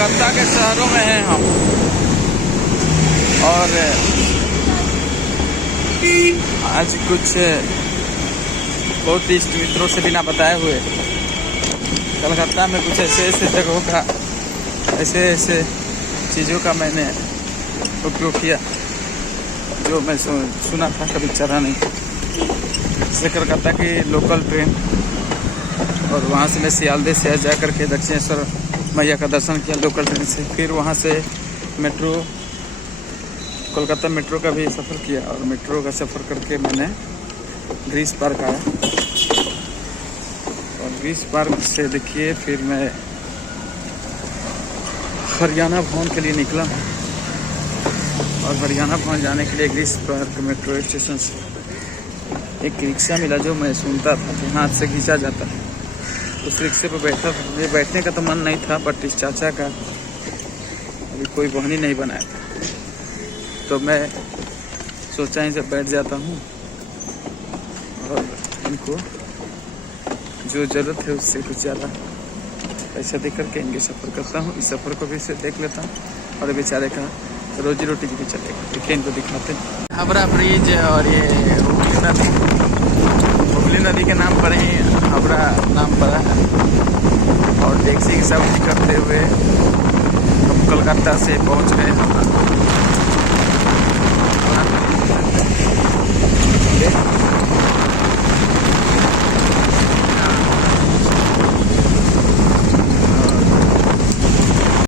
कलकत्ता के शहरों में हैं हम, और आज कुछ बहुत इष्ट मित्रों से बिना बताए हुए कलकत्ता में कुछ ऐसे ऐसे जगहों का, ऐसे ऐसे चीज़ों का मैंने उपयोग किया जो मैं सुना था, कभी चला नहीं। जैसे कलकत्ता की लोकल ट्रेन, और वहाँ से मैं सियालदे से जा कर के दक्षिणेश्वर मैया का दर्शन किया लोकल ट्रेन से। फिर वहाँ से मेट्रो, कोलकाता मेट्रो का भी सफ़र किया, और मेट्रो का सफ़र करके मैंने ग्रीस पार्क आया, और ग्रीस पार्क से देखिए फिर मैं हरियाणा भवन के लिए निकला, और हरियाणा भवन जाने के लिए ग्रीस पार्क मेट्रो स्टेशन से एक रिक्शा मिला जो मैं सुनता था कि हाथ से खींचा जाता है। उस रिक्शे पर बैठा था। मुझे बैठने का तो मन नहीं था, बट इस चाचा का अभी कोई बहन ही नहीं बनाया था, तो मैं सोचा ही जब बैठ जाता हूँ और इनको जो ज़रूरत है उससे कुछ ज़्यादा पैसा दे करके इनके सफ़र करता हूँ। इस सफ़र को भी से देख लेता हूँ, और बेचारे का रोजी रोटी भी चलेगा। देखिए इनको दिखाते हैं हावड़ा ब्रिज, और ये हुगली नदी, हुगली नदी के नाम पर ही हावड़ा नाम पड़ा है। और टैक्सी की सवारी करते हुए हम कोलकाता से पहुँच गए हावड़ा।